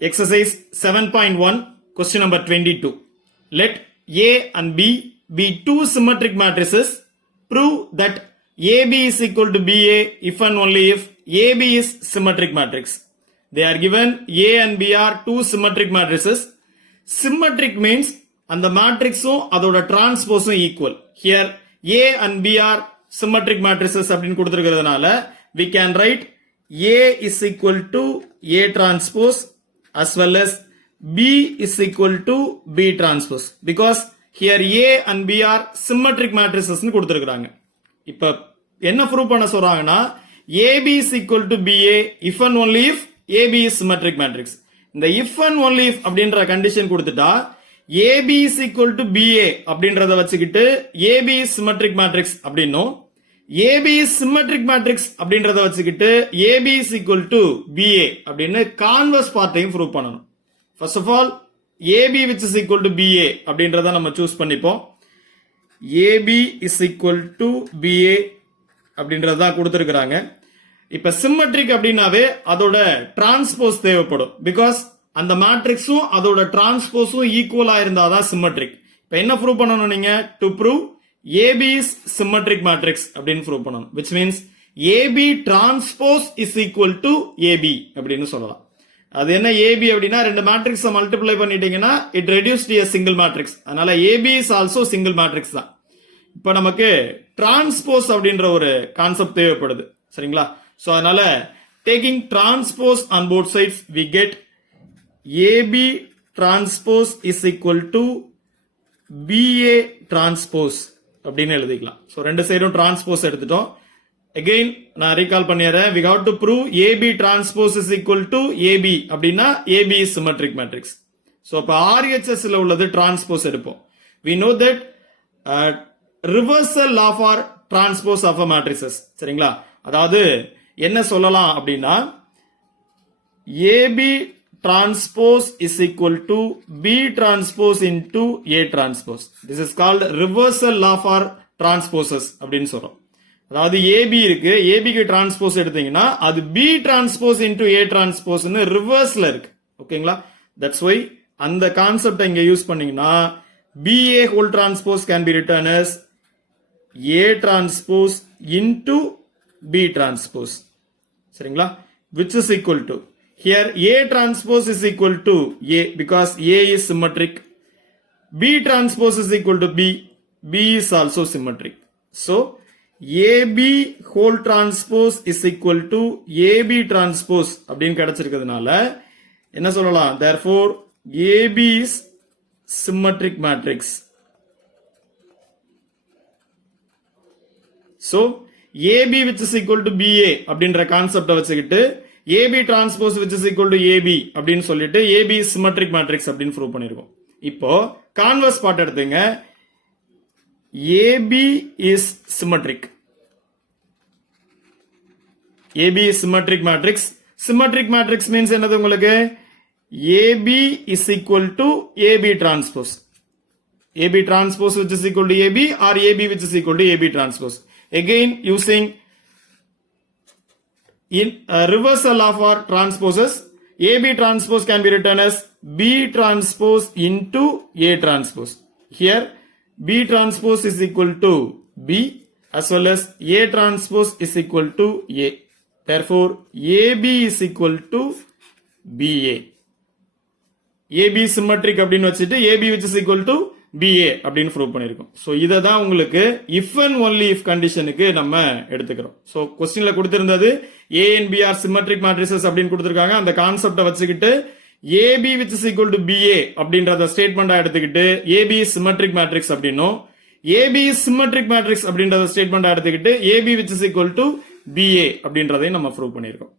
Exercise 7.1, question number 22. Let A and B be two symmetric matrices. Prove that AB is equal to BA if and only if AB is symmetric matrix. They are given A and B are two symmetric matrices. Symmetric means and the matrix அதோட transpose equal. Here A and B are symmetric matrices அப்படினு கொடுத்திருக்கிறதுனால we can write A is equal to A transpose as well as B is equal to B transpose because here A and B are symmetric matrices னு கொடுத்திருக்காங்க. இப்ப என்ன prove பண்ண சொல்றாங்கன்னா AB is equal to BA if and only if AB is symmetric matrix. இந்த if and only if அப்படின்ற condition கொடுத்துட்டா AB is equal to BA அப்படின்றத வச்சுக்கிட்டு AB is symmetric matrix அப்படின்னும் AB is symmetric matrix அப்படின்றத வச்சுக்கிட்டு AB is equal to BA அப்படின்னு converse பார்ட்டையும் prove பண்ணணும். First of all AB which is equal to BA அப்படின்றத நம்ம சூஸ் பண்ணிப்போம். AB is equal to BA அப்படின்றது தான் கொடுத்திருக்காங்க. இப்ப சிம்மெட்ரிக் அப்படினாவே அதோட டிரான்ஸ்போஸ் தேவைப்படும் பிகாஸ் அந்த மேட்ரிக்ஸும் அதோட டிரான்ஸ்போஸும் ஈக்குவலா இருந்தாதான் சிம்மெட்ரிக். இப்ப என்ன ப்ரூவ் பண்ணணும் நீங்க to prove AB is symmetric matrix அப்படின்னு ப்ரூவ் பண்ணணும் which means AB transpose is equal to AB அப்படின்னு சொல்லலாம். அது என்ன AB அப்படின்னா ரெண்டு மேட்ரிக்ஸை மல்டிப்ளை பண்ணிட்டீங்கன்னா it reduced to a single matrix. அதனால AB is also single matrix தான். இப்ப நமக்கு டிரான்ஸ்போஸ் அப்படின்ற ஒரு கான்செப்ட் தேவைப்படுது சரிங்களா. சோ அதனால taking transpose on both sides we get AB transpose is equal to BA transpose அப்படின்னு எழுதிக்கலாம். சோ ரெண்டு சைடும் டிரான்ஸ்போஸ் எடுத்துட்டோம். அகைன் நான் ரீகால் பண்ணிடுறேன். we have to prove AB transpose is equal to AB அப்படின்னா AB is symmetric matrix. So அப்ப RHS ல உள்ளது டிரான்ஸ்போஸ் எடுப்போம். we know that reversal of our transpose of a matrices சரிங்களா. அதாவது என்ன சொல்லலாம் அப்படின்னா AB transpose is equal to B transpose into A transpose. This is called reversal of our transposes அப்படின்னு சொல்றோம். அதாவது AB இருக்கு, AB க்கு டிரான்ஸ்போஸ் எடுத்தீங்கன்னா அது B transpose into A transpose ன்னு ரிவர்ஸ்ல இருக்கு. ஓகேங்களா? That's why அந்த கான்செப்ட் இங்க யூஸ் பண்ணீங்கன்னா BA whole transpose can be written as A transpose into B transpose. சரிங்களா? Which is equal to here A transpose is equal to A because A is symmetric. B transpose is equal to B. B is also symmetric. So AB whole transpose is equal to AB transpose அப்படின்னு கிடைச்சிருக்கிறதுனால என்ன சொல்லலாம் therefore AB is symmetric matrix. So AB which is equal to BA அப்படின்ற கான்செப்ட வச்சுக்கிட்டு AB transpose which is equal to AB அப்படின்னு சொல்லிட்டு AB is symmetric matrix அப்படின்னு prove பண்ணிருக்கோம். இப்போ கான்வர்ஸ் பார்ட் எடுத்துங்க. AB is symmetric. AB is symmetric matrix. Symmetric matrix means என்னது உங்களுக்கு AB is equal to AB transpose. AB transpose which is equal to AB or AB which is equal to AB transpose. Again using in reversal of our transposes AB transpose can be written as B transpose into A transpose. Here B transpose is equal to B as well as A transpose is equal to A. Therefore AB is equal to BA. AB symmetric அப்படின்னு வச்சிட்டு AB which is equal to BA அப்படின்னு prove பண்ணிருக்கோம். So இத தான் உங்களுக்கு if and only if கண்டிஷனுக்கு நம்ம எடுத்துக்கிறோம். சோ क्वेश्चनல கொடுத்திருந்தது A and B are symmetric matrices அப்படின்னு கொடுத்திருக்காங்க. அந்த கான்செப்ட வச்சுக்கிட்டு AB which is equal to BA அப்படின்றத ஸ்டேட்மெண்டா எடுத்துக்கிட்டு AB is symmetric matrix அப்படினும் AB is symmetric matrix அப்படின்றத ஸ்டேட்மெண்டா எடுத்துக்கிட்டு AB which is equal to BA அப்படின்றதை நம்ம ப்ரூவ் பண்ணிருக்கோம்.